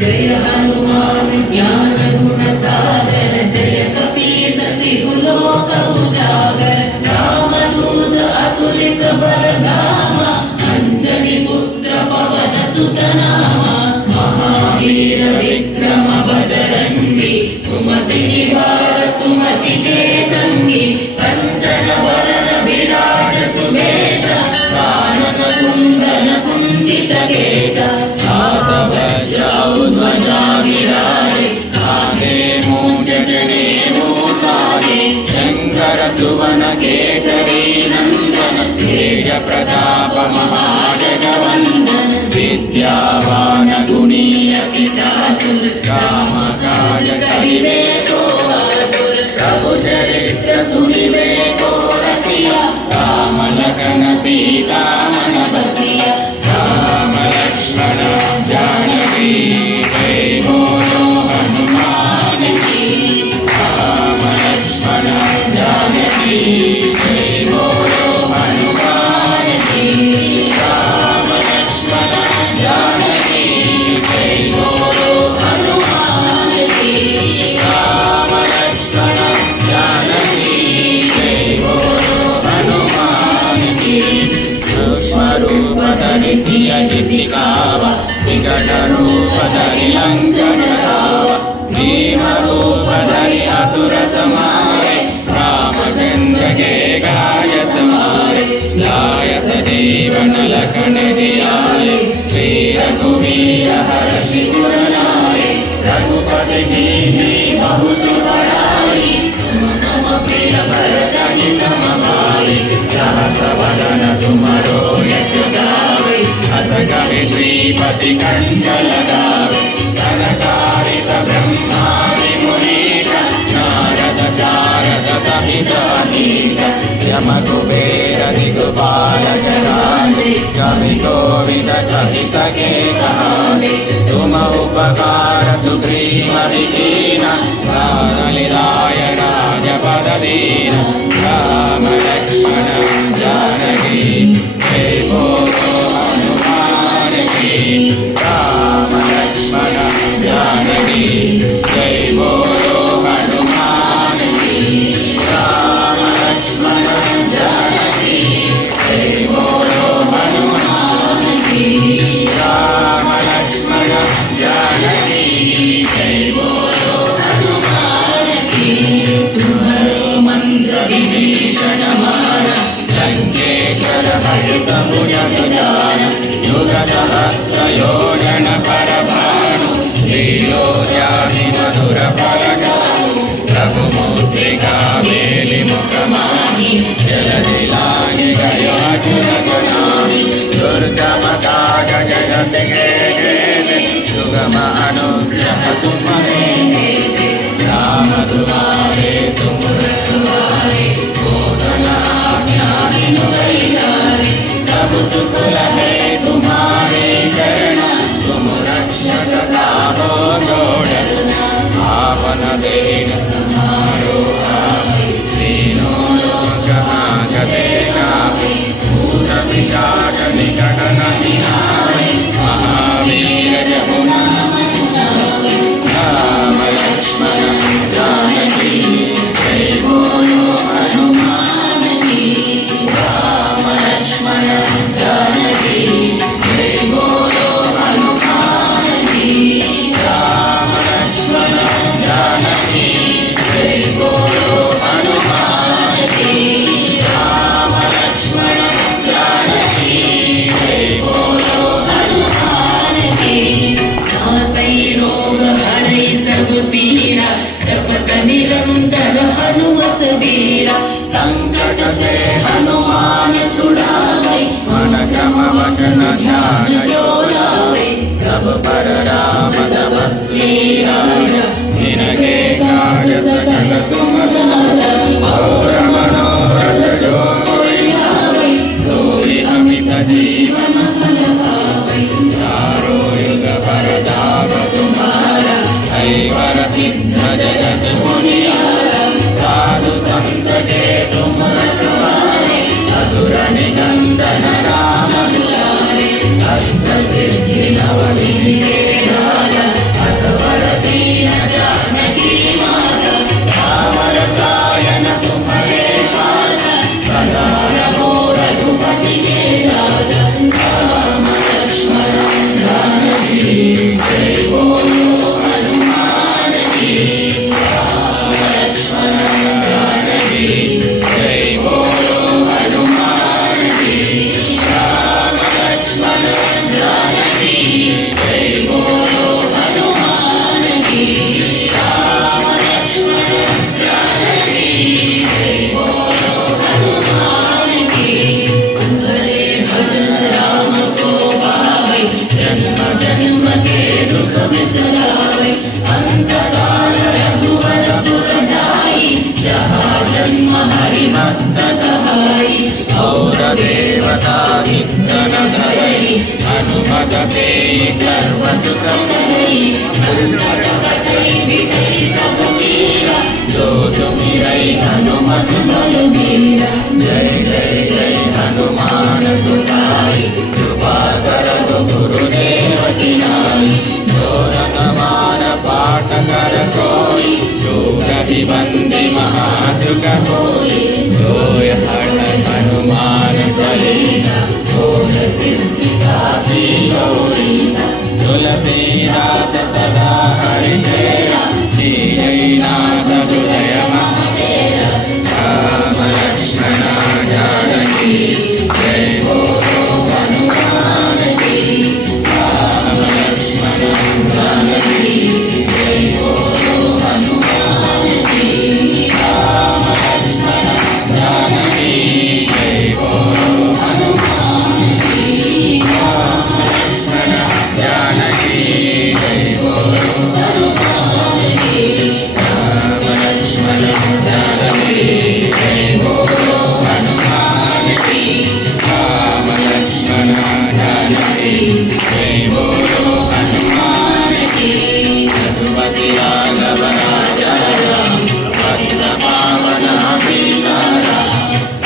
जय हनुमान ज्ञान गुण सागर जय कपीस तिहु लोक उजागर रामदूत अतुलित बल धामा अंजनी पुत्र पवन सुत नामा महावीर विक्रम बजरंगी कुमति निवार सुमति के संगी कंचन वरण विराज सुबेश कानन कुंडल कुंचित केसा हाथ वज्राउ ध्वजा विराजे कांधे मूंज जनेऊ साजे शंकर सुवन केसरी नंदन तेज प्रताप महाजगवंदन विद्यावान गुणी अति चातुर राम काज करिबे को आतुर प्रभु चरित्र सुनिबे को रसिया राम लखन सीता मन बसिया राम लक्ष्मण जानकी जय बोलो हनुमान की राम लक्ष्मण जानकी जय बोलो हनुमान की राम लक्ष्मण जानकी जय बोलो हनुमान की राम लक्ष्मण जानकी जय बोलो हनुमान की सूक्ष्म रूप धरि सिय जितिकावा विकट रूप धरि लंक जरावा भीम रूप धरि असुर संहारे रामचंद्र के काज सवारे लाय सजीवन लखन जियाए श्री रघुवीर हर्षि उर लाए रघुपति कीन्ही बहुत बड़ाई तुम मम प्रिय भरतहि सम भाई सहस वदन तुमरो यश गावे अस कवि श्रीपति कंठ लगावे सनकादिक ब्रह्मादि मुनीश नारद सारद सहित अहीश यम कुबेर दिगपाल चराने कवि कोविद कहि सके कहाने तुम उपकार सुग्रीव कीना प्राण लीलाय राजपद दीना राम लक्ष्मण जानकी जय बोलो हनुमान की राम लक्ष्मण जानकी जय बोलो हनुमान की राम लक्ष्मण जानकी जय बोलो हनुमान की राम लक्ष्मण जानकी जय बोलो हनुमान की तुम्हारो मंत्र विभीषण माना लंकेश्वर भय सब जग जाना युग सहस्र योजन पर भानु लीलोजाहि मधुर फल जानु प्रभु मुद्रिका बेलि मुख माहि जलधि लाहि गयो अचुरत नाहि दुर्गम काज जगत के जेते सुगम अनुग्रह तुम्हारे राम दुआरे तुम रखवारे होतन आज्ञा बिन पैसारे सब सुख लहे तुम्हारे शरण तुम रक्षक काहो जोड़ना आपन देन समारो आवे तीनों लोक हांकते गावे भूत पिशाच निकट नहीं आवे महावीर जब नाम सुनावे राम लक्ष्मण जानकी जय बोलो हनुमान की राम लक्ष्मण जानकी जय बोलो हनुमान की राम लक्ष्मण जानकी जय बोलो हनुमान की राम लक्ष्मण जानकी जय बोलो हनुमान की नासै रोग हरै सब पीरा जपत निरंतर हनुमत वीरा संकट ते हनुमान छुड़ावे मन क्रम वचन ध्यान जो लावे सब पर राम तपस्वी राजा जिनके काज सकल तुम साजा और मनोरथ जो कोई लावे सोई अमित जीवन फल पावे चारो युग परताप तुम्हारा है वर सिद्ध जगत मुनियारा साधु संत के तुम रखवारे असुर निकंदन राम दुलारे अष्ट सिद्धि नवनिधि के दाता जानकी जय बोलो हनुमान की राम लक्ष्मण जानकी जय बोलो हनुमान की भरे भजन राम को पावे जन्म जन्म के दुख बिसरावे अंत काल रघुवर पुर जाई जहाँ जन्म हरि भक्त कहाई और देवता चित्तन धरई हनुमत से सर्व सुख करई संकट कटई मिटई सब पीरा जो सुमिरई हनुमत बलबीरा जय जय जय हनुमान गोसाई कृपा करहु गुरुदेव की नाई जो रतमान पाठ कर कोई शोक बंदी महासुख होई जोय हठ हनुमान चालीसा बोल सिद्धि साखी गौरीसा तुलसीदास सदा हरिचेरा नाथ हृदय महावीरा राम लक्ष्मण जानकी जय बोलो हनुमान की राम लक्ष्मण जानकी जय बोलो हनुमान की राम लक्ष्मण जानकी जय बोलो हनुमान की राम लक्ष्मण जानकी जय बोलो हनुमान की राम लक्ष्मण जानकी जय बोलो हनुमान की राम लक्ष्मण जानकी जय बोलो हनुमान की रघुपति राघव राजा राम पतित पावन सीताराम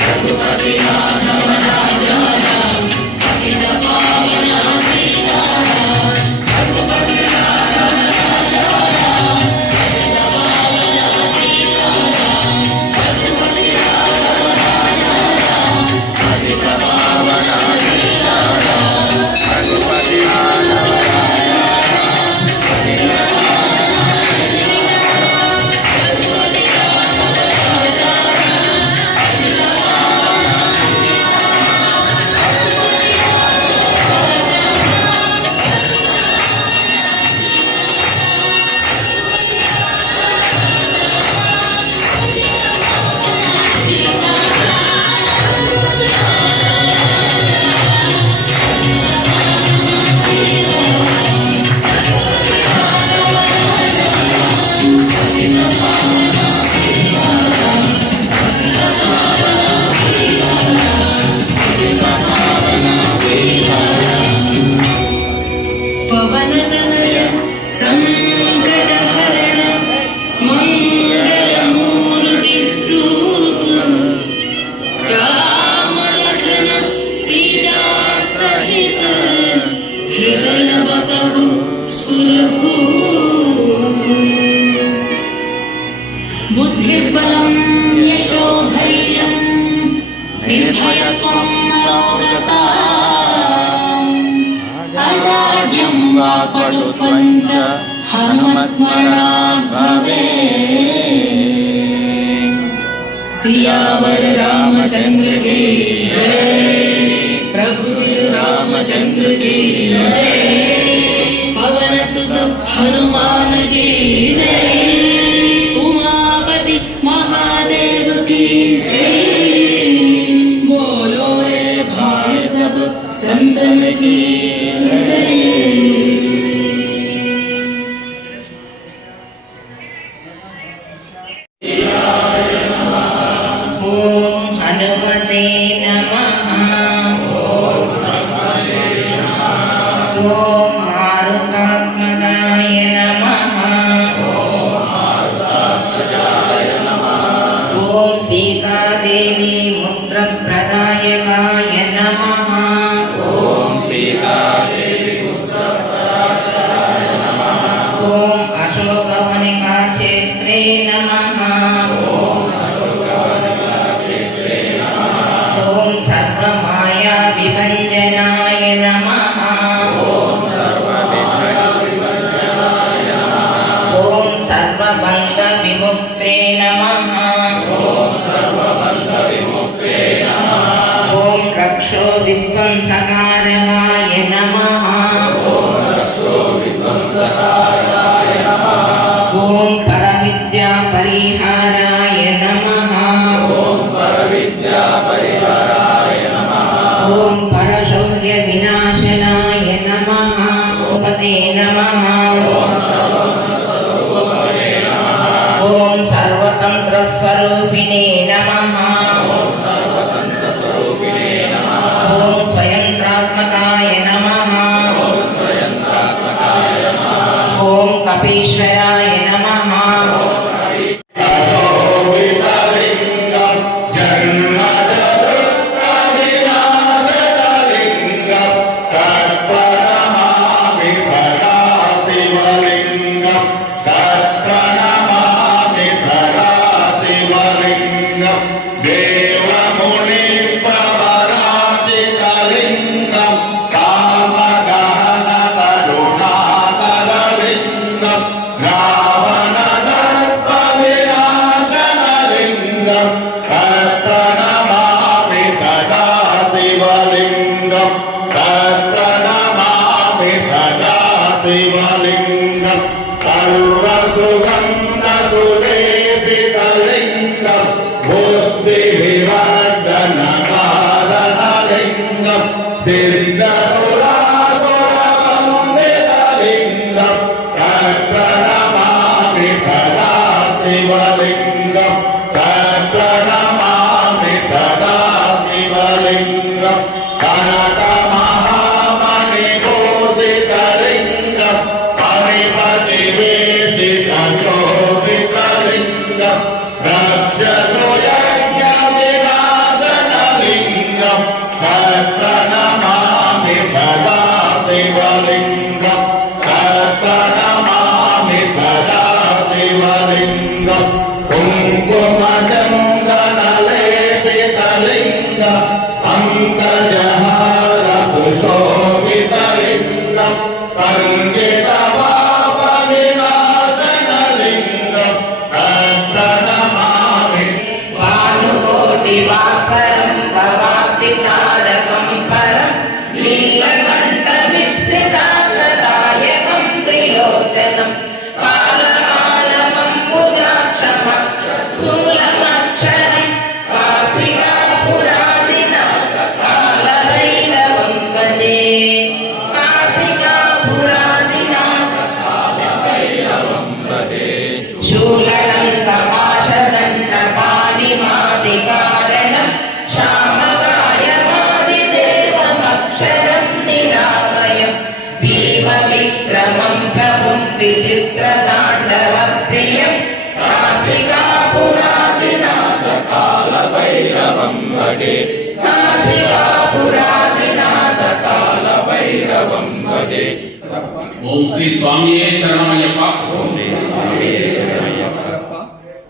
रघुपति राघव राजा राम पतित पावन सीताराम रघुपति राघव राजा राम पतित पावन सीताराम रघुपति राघव राजा राम पतित पावन सीताराम रघुपति राघव राजा राम पतित पवनतनय संकटहरण मंगलमूर्ति रूप राम लखन सीता सहित हृदय बसहु सुरभूप बुद्धिर्बलं यशोधैर्यं निर्भयत्वं नरोगता अजाड्यं वाक्पटुत्वं च हनुमत्स्मरणात् भवेत् सियावर रामचंद्र की जय रघुवीर रामचंद्र की जय पवन सुत हनुमान की जय उमापति महादेव की जय बोलो रे भाई सब संतन की जय। ओम हनुमते नमः। ओम मारुतात्मजाय नमः। ओम सीतादेवी मुद्रप्रदायकाय नमः। ओम अशोकवनिका क्षेत्रे नमः। ओम सर्वमाया विभंजनाय नमः। శివలింగం సర్వసుగంధసులేపితలింగం బుద్ధి వివర్ధన కారణలింగం సిద్ధసురాసురవందితలింగం తత్ప్రణమామి సదా శివలింగం తత్ప్రణమామి సదా శివలింగం కనక మహామణి భూషితలింగం పణిపతి వేషిత శోభితలింగం రక్షసుయజ్ఞ వినాశనలింగం తత్ప్రణమామి సదా శివలింగం తత్ప్రణమామి సదా శివలింగం కుంకుమ చందనలేపితలింగం పంకజహార సుశోభితలింగం సంగీత పాప వినాశనలింగం తత్ప్రణమామి భానుకోటి వాసరం భవాతి తారకం పరం నీలకంఠ విప్సితాదాయకం త్రిలోచనం కాలమాలమంబుజాక్షమక్షూలమక్షరం కాశికాపురాదినాథ కాలభైరవం భజే కాశికాపురాదినాథ కాలభైరవం భజే శూలడంకపాశదండపాణిమాదికారణం శ్యామకాయమాదిదేవమక్షరం నిరామయం భీమ విక్రమం ప్రభుం విచిత్రతాండవ ప్రియం కాశికాపురాదినాథ కాలభైరవం భజే కాశికాపురాదినాథ కాలభైరవం భజే ఓం శ్రీ స్వామియే శరణమయ్యప్ప.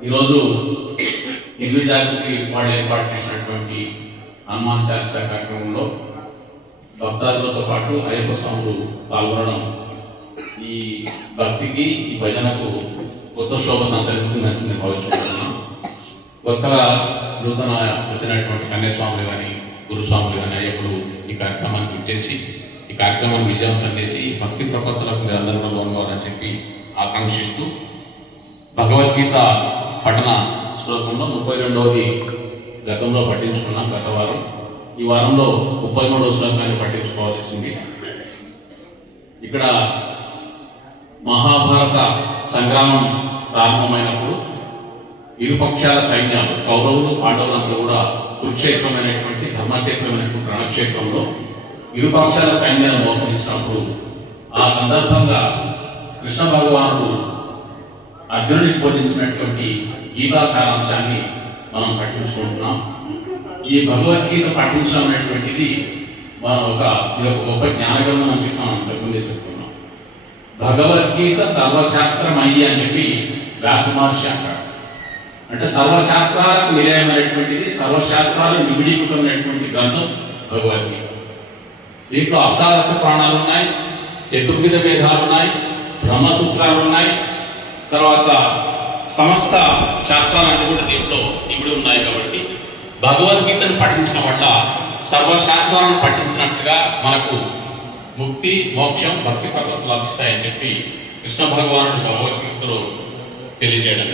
ఈరోజు హిందూ జాతికి వాళ్ళు ఏర్పాటు చేసినటువంటి హనుమాన్ చాలీసా కార్యక్రమంలో భక్తాదులతో పాటు అయ్యప్ప స్వాములు పాల్గొనడం ఈ భక్తికి ఈ భజనకు కొత్త శోభ సంతరించిందని నేను భావించుకుంటున్నాను. కొత్తగా నూతన వచ్చినటువంటి కన్యాస్వాములు కానీ గురుస్వాములు కానీ అయ్యప్పుడు ఈ కార్యక్రమానికి ఇచ్చేసి ఈ కార్యక్రమాన్ని విజయవంతం చేసి భక్తి ప్రపత్తులకు మీరందరూ లోనవాలని చెప్పి ఆకాంక్షిస్తూ భగవద్గీత పఠన శ్లోకంలో 32వది గతంలో పఠించుకున్నాం గత వారం. ఈ వారంలో 33వ శ్లోకాన్ని పఠించుకోవాల్సింది. ఇక్కడ మహాభారత సంగ్రామం ప్రారంభమైనప్పుడు ఇరుపక్షాల సైన్యాలు కౌరవులు పాండవులంతా కూడా కురుక్షేత్రమైనటువంటి ధర్మక్షేత్రమైనటువంటి రణక్షేత్రంలో ఇరుపక్షాల సైన్యాలను మోహరించినప్పుడు ఆ సందర్భంగా కృష్ణ భగవానుడు అర్జునుడికి బోధించినటువంటి గీతా సారాంశాన్ని మనం పఠించుకుంటున్నాం. ఈ భగవద్గీత పఠించడం అనేటువంటిది మనం ఒక గొప్ప జ్ఞానగ్రంథం అని చెప్పి మనం ఇంతకుముందే చెప్తున్నాం. భగవద్గీత సర్వశాస్త్రమయ్యి అని చెప్పి వ్యాస మహర్షి అంటాడు. అంటే సర్వశాస్త్రాలకు నిలయమైనటువంటిది, సర్వశాస్త్రాలు నిబిడీకృతమైనటువంటి గ్రంథం భగవద్గీత. దీంట్లో అష్టాదశ ప్రాణాలు ఉన్నాయి, చతుర్విధ వేదాలు ఉన్నాయి, బ్రహ్మసూత్రాలు ఉన్నాయి, తర్వాత సమస్త శాస్త్రాలన్నీ కూడా దీంట్లో ఇమిడి ఉన్నాయి. కాబట్టి భగవద్గీతను పఠించడం వల్ల సర్వశాస్త్రాలను పఠించినట్టుగా మనకు ముక్తి, మోక్షం, భక్తి పద్ధతులు లభిస్తాయని చెప్పి కృష్ణ భగవానుడు భగవద్గీతలో తెలియజేయడం.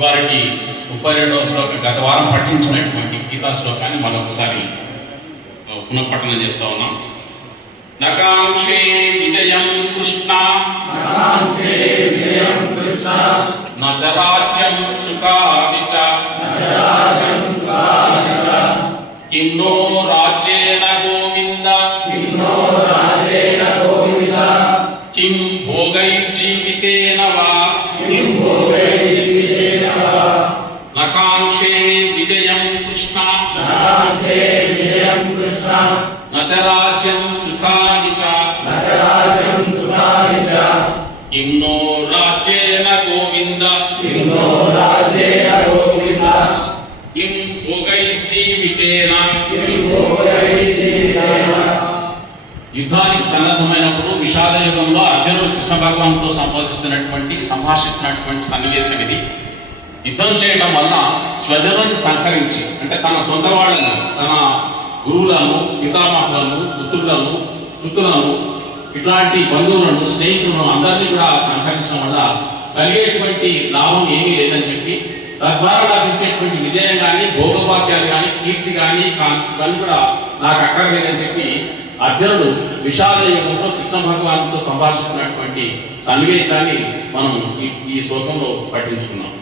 వారికి 32వ శ్లోకం గత వారం పఠించినటువంటి గీతా శ్లోకాన్ని మరొకసారి పునఃపఠనం చేస్తా ఉన్నాం. నకాంక్షే విజయం కృష్ణ నచరాజ్యం సుఖాని చ కిం నో రాజ్యేన గోవింద కిం భోగైర్జీవితేన వా నకాంక్షే విజయం కృష్ణ నచరాజ్యం సుఖాని చ కిం నో రాజ్యేన గోవింద కిం భోగైర్జీవితేన. యుద్ధానికి సన్నద్ధమైనప్పుడు విషాద యుగంలో అర్జునుడు కృష్ణ భగవాన్తో సంభాషిస్తున్నటువంటి సన్నివేశం ఇది. యుద్ధం చేయడం వల్ల స్వజనుని సంహరించి, అంటే తన సొంత వాళ్ళను, తన గురువులను, పితామహులను, పుత్రులను, సుతులను ఇట్లాంటి బంధువులను స్నేహితులను అందరినీ కూడా సంహరించడం వల్ల కలిగేటువంటి లాభం ఏమీ లేదని చెప్పి తద్వారా లభించేటువంటి విజయం కానీ భోగభాగ్యాలు కానీ కీర్తి కానీ ఇవన్నీ కూడా నాకు అక్కర్లేదని చెప్పి అర్జునుడు విషాద యుగంలో కృష్ణ భగవానుతో సంభాషిస్తున్నటువంటి సన్నివేశాన్ని మనం ఈ శ్లోకంలో పఠించుకున్నాం.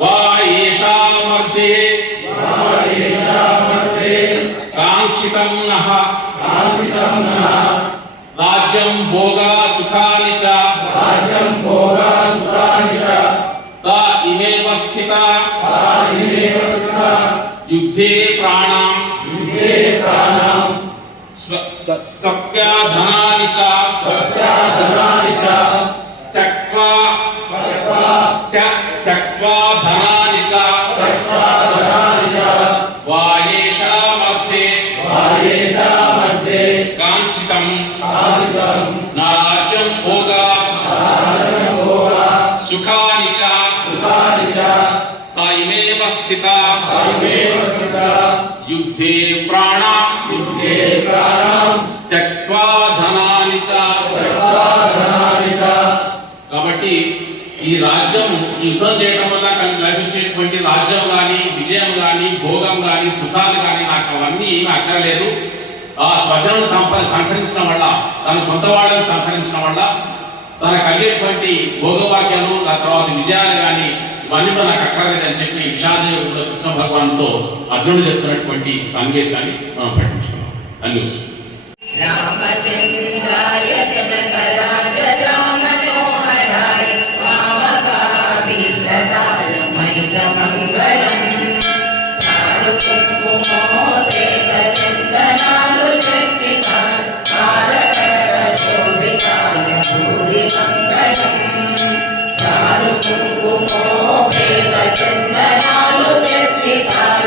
వాయేషామర్ధే కాంక్షితం నః రాజ్యం భోగా సుఖాని చ తా ఇమేవ స్థితా యుద్ధే ప్రాణాం స్తప్యా ధనాని చ స్తక్వా ధనాని చ వాయేషామర్ధే కాంక్షితం నా రాజ్యం భోగా సుఖాని చ తాయిమేవ స్థితా యుద్ధే ప్రాణాం త్యక్త్వా ధనాని చ. కాబట్టి ఈ రాజ్యం యుద్ధం చేయడం వల్ల లభించేటువంటి రాజ్యం కానీ విజయం కానీ భోగం కానీ సుఖాలు కానీ నాకు అవన్నీ ఏమీ అక్కర్లేదు. ఆ స్వజనులు సంహరించడం వల్ల తన సొంత వాళ్ళని సంహరించడం వల్ల తన కలిగేటువంటి భోగభాగ్యాలు ఆ తర్వాత విజయాలు కానీ ఇవన్నీ కూడా నాకు అక్కర్లేదని చెప్పి విషాదయోగంలో కృష్ణ భగవాన్తో అర్జునుడు చెప్తున్నటువంటి సన్నివేశాన్ని మనం పఠించుకున్నాం. ధన్యవాదాలు. రామచంద్రాయ జనకరాజరామనోహరాయ వామకాభీష్టదాయ మైదమంగళం చారు కుంకుమోదేత చందనాలు చర్చితాయ తారకరశోభితాయ భూరి మంగళం చారు కుంకుమోదేత చందనాలు చర్చితాయ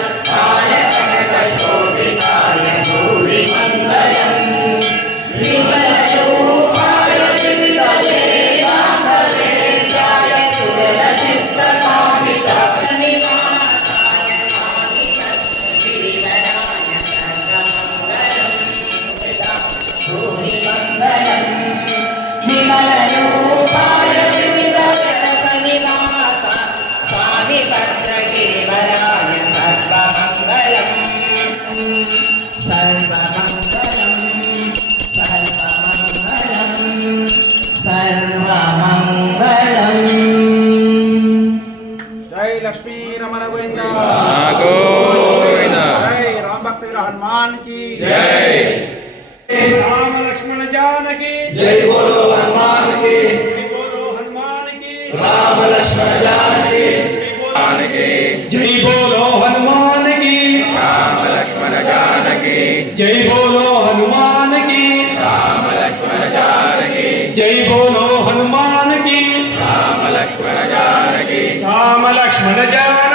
తారకరశోభితాయ భూరి మంగళం जय लक्ष्मी रमण गोविंदा जय राम भक्त हनुमान की जय राम लक्ष्मण जानकी जय बोलो हनुमान की जय बोलो हनुमान की राम लक्ष्मण जानकी जय बोलो हनुमान की राम लक्ष्मण जानकी जय बोलो हनुमान की राम लक्ष्मण जानकी जय बोलो हनुमान की राम लक्ष्मण जानकी राम लक्ष्मण जानकी